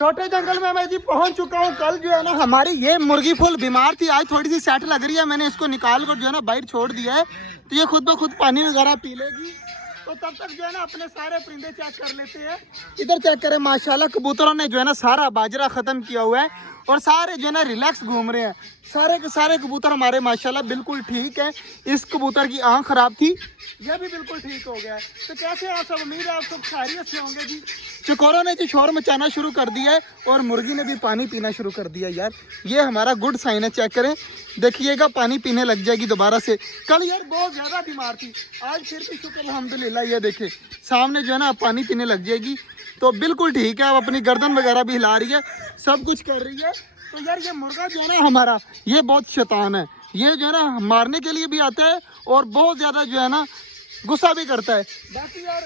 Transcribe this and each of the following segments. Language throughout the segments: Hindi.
छोटे जंगल में मैं जी पहुंच चुका हूं। कल जो है ना हमारी ये मुर्गी फुल बीमार थी, आज थोड़ी सी सेट लग रही है। मैंने इसको निकाल कर जो है ना बाहर छोड़ दिया है, तो ये खुद ब खुद पानी वगैरह पी लेगी। तो तब तक जो है ना अपने सारे परिंदे चेक कर लेते हैं। इधर चेक करें, माशाल्लाह कबूतरों ने जो है ना सारा बाजरा खत्म किया हुआ है और सारे जो है ना रिलैक्स घूम रहे हैं। सारे के सारे कबूतर हमारे माशाल्लाह बिल्कुल ठीक है। इस कबूतर की आँख खराब थी, यह भी बिल्कुल ठीक हो गया है। तो कैसे आप सब, उम्मीद है आप सब खैरियत से होंगे जी। चकोरों ने जो शोर मचाना शुरू कर दिया है और मुर्गी ने भी पानी पीना शुरू कर दिया यार, ये हमारा गुड साइन है। चेक करें, देखिएगा पानी पीने लग जाएगी दोबारा से। कल यार बहुत ज़्यादा बीमार थी, आज फिर भी शुक्र अल्हम्दुलिल्लाह, ये देखे सामने जो है ना पानी पीने लग जाएगी। तो बिल्कुल ठीक है, अब अपनी गर्दन वगैरह भी हिला रही है, सब कुछ कर रही है। तो यार ये मुर्गा जो है ना हमारा, ये बहुत शैतान है। ये जो है ना मारने के लिए भी आता है और बहुत ज़्यादा जो है ना गुस्सा भी करता है। बाकी यार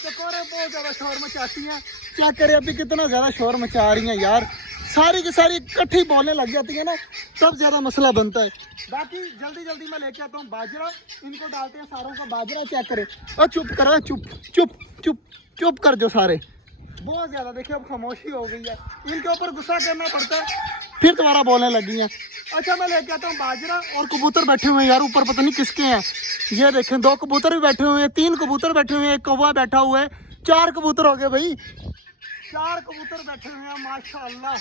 चकोरे बहुत ज़्यादा शोर मचाती हैं। क्या करें, अभी कितना ज़्यादा शोर मचा रही हैं यार, सारी की सारी इकट्ठी बोलने लग जाती है ना, तब ज़्यादा मसला बनता है। बाकी जल्दी जल्दी मैं लेके आता हूँ बाजरा, इनको डालते हैं सारों का बाजरा। चेक करें, और चुप करो, चुप चुप चुप चुप कर जो सारे, बहुत ज़्यादा देखिए अब खामोशी हो गई है। इनके ऊपर गुस्सा करना पड़ता है, फिर दोबारा बोलने लगी हैं। अच्छा मैं लेके आता हूँ बाजरा, और कबूतर बैठे हुए हैं यार ऊपर, पता नहीं किसके हैं। ये देखें, 2 कबूतर भी बैठे हुए हैं, 3 कबूतर बैठे हुए हैं, एक कौवा बैठा हुआ है, 4 कबूतर हो गए भाई, 4 कबूतर बैठे हुए हैं माशाल्लाह।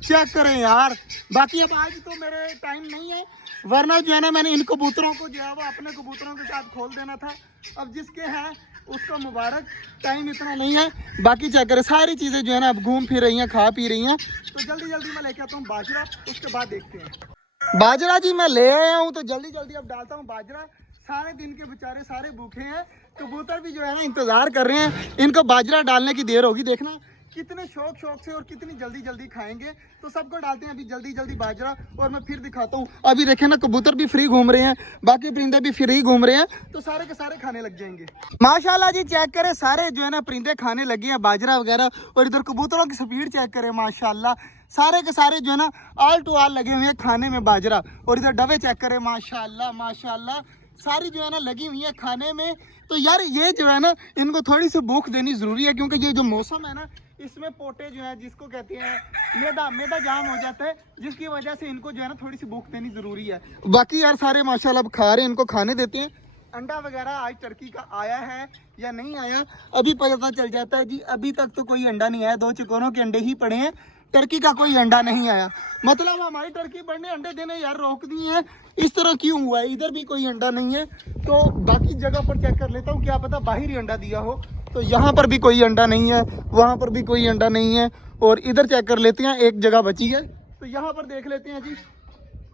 चेक करें यार। बाकी अब आज तो मेरे टाइम नहीं है, वरना जो है ना मैंने इन कबूतरों को जो है वो अपने कबूतरों के साथ खोल देना था। अब जिसके हैं उसका मुबारक, टाइम इतना नहीं है। बाकी चेक करें, सारी चीज़ें जो है ना अब घूम फिर रही हैं, खा पी रही हैं। तो जल्दी जल्दी मैं लेके आता हूँ बाजरा, उसके बाद देखते हैं। बाजरा जी मैं ले आया हूँ, तो जल्दी जल्दी अब डालता हूँ बाजरा। सारे दिन के बेचारे सारे भूखे हैं, कबूतर भी जो है ना इंतजार कर रहे हैं, इनको बाजरा डालने की देर होगी। देखना कितने शौक से और कितनी जल्दी जल्दी खाएंगे। तो सबको डालते हैं अभी जल्दी जल्दी बाजरा, और मैं फिर दिखाता हूँ। अभी देखें ना कबूतर भी फ्री घूम रहे हैं, बाकी परिंदे भी फ्री घूम रहे हैं, तो सारे के सारे खाने लग जाएंगे माशाल्लाह जी। चेक करें, सारे जो है ना परिंदे खाने लगे हैं बाजरा वगैरह, और इधर कबूतरों की स्पीड चेक करें माशाल्लाह, सारे के सारे जो है ना आल टू आल लगे हुए हैं खाने में बाजरा। और इधर डबे चेक करें माशाल्लाह माशाल्लाह, सारी जो है ना लगी हुई है खाने में। तो यार ये जो है ना इनको थोड़ी सी भूख देनी ज़रूरी है, क्योंकि ये जो मौसम है ना इसमें पोटे जो है, जिसको कहते हैं मैदा जाम हो जाता है, जिसकी वजह से इनको जो है ना थोड़ी सी भूख देनी ज़रूरी है। बाकी यार सारे माशाल्लाह खा रहे हैं, इनको खाने देते हैं। अंडा वगैरह आज टर्की का आया है या नहीं आया अभी पता चल जाता है जी। अभी तक तो कोई अंडा नहीं आया, 2 चिकोनों के अंडे ही पड़े हैं, टर्की का कोई अंडा नहीं आया। मतलब हमारी टर्की बढ़ने अंडे देने यार रोक दिए हैं, इस तरह क्यों हुआ है? इधर भी कोई अंडा नहीं है, तो बाकी जगह पर चेक कर लेता हूँ, क्या पता बाहर ही अंडा दिया हो। तो यहाँ पर भी कोई अंडा नहीं है, वहाँ पर भी कोई अंडा नहीं है, और इधर चेक कर लेते हैं, एक जगह बची है तो यहाँ पर देख लेते हैं जी,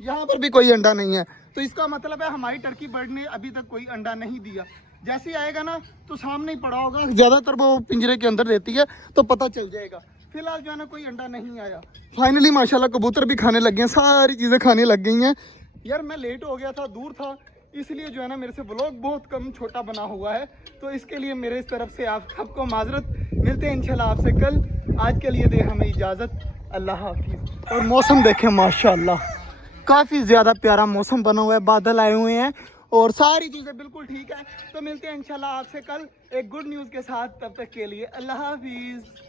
यहाँ पर भी कोई अंडा नहीं है। तो इसका मतलब है हमारी टर्की बर्ड ने अभी तक कोई अंडा नहीं दिया। जैसे ही आएगा ना तो सामने ही पड़ा होगा, ज़्यादातर वो पिंजरे के अंदर देती है, तो पता चल जाएगा। फिलहाल जो है ना कोई अंडा नहीं आया। फाइनली माशाल्लाह कबूतर भी खाने लग गए हैं, सारी चीज़ें खाने लग गई हैं। यार मैं लेट हो गया था, दूर था, इसलिए जो है ना मेरे से व्लॉग बहुत कम छोटा बना हुआ है, तो इसके लिए मेरे इस तरफ से आप सबको माजरत। मिलते हैं इंशाल्लाह आपसे कल, आज के लिए दे हमें इजाज़त, अल्लाह हाफिज़। और मौसम देखें माशाल्लाह, काफ़ी ज़्यादा प्यारा मौसम बना हुआ है, बादल आए हुए हैं और सारी चीज़ें बिल्कुल ठीक है। तो मिलते हैं इंशाल्लाह आपसे कल एक गुड न्यूज़ के साथ, तब तक के लिए अल्लाह हाफिज़।